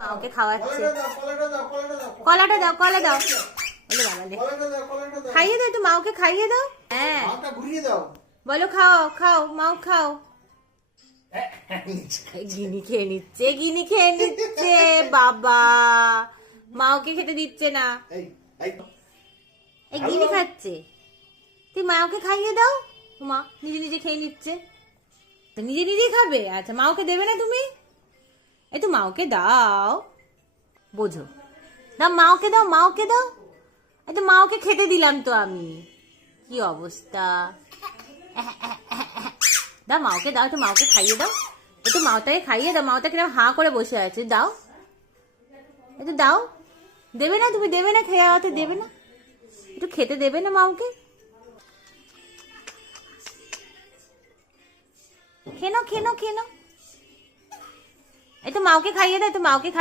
ওকে খাওয়াচ্ছে। কলাটা দাও, কলা দাও। বলে বাবা রে, খাইয়ে দাও তো, মাওকে খাইয়ে দাও। হ্যাঁ বলো খাও খাও, মাও খাও। গিনি খেয়ে নিচ্ছে, গিনি খেয়ে নিচ্ছে। বাবা মাওকে খেতে দিচ্ছে না, এই গিনি খাচ্ছে। তুই মাওকে খাইয়ে দাও। মা নিজে নিজে খেয়ে নিচ্ছে, তো নিজে নিজেই খাবে। আচ্ছা মাওকে দেবে না তুমি? এই তো মাওকে দাও, বোঝো। দাও মাওকে দাও, মাওকে দাও। এই তো মাওকে খেতে দিলাম তো আমি। কি অবস্থা। দাও মাওকে দাও, একটু মাওকে খাইয়ে দাও। একটু মাওটাকে খাইয়ে দাও। মাওটা কিরকম হাঁ করে বসে আছে। দাও, একটু দাও। দেবে না তুমি? দেবে না? খেয়ে আওয়াতে দেবে না? একটু খেতে দেবে না মাওকে? খেনো খেনো খেনো। এই তো মাওকে খাইয়ে দাও, তো মাওকে খাইয়ে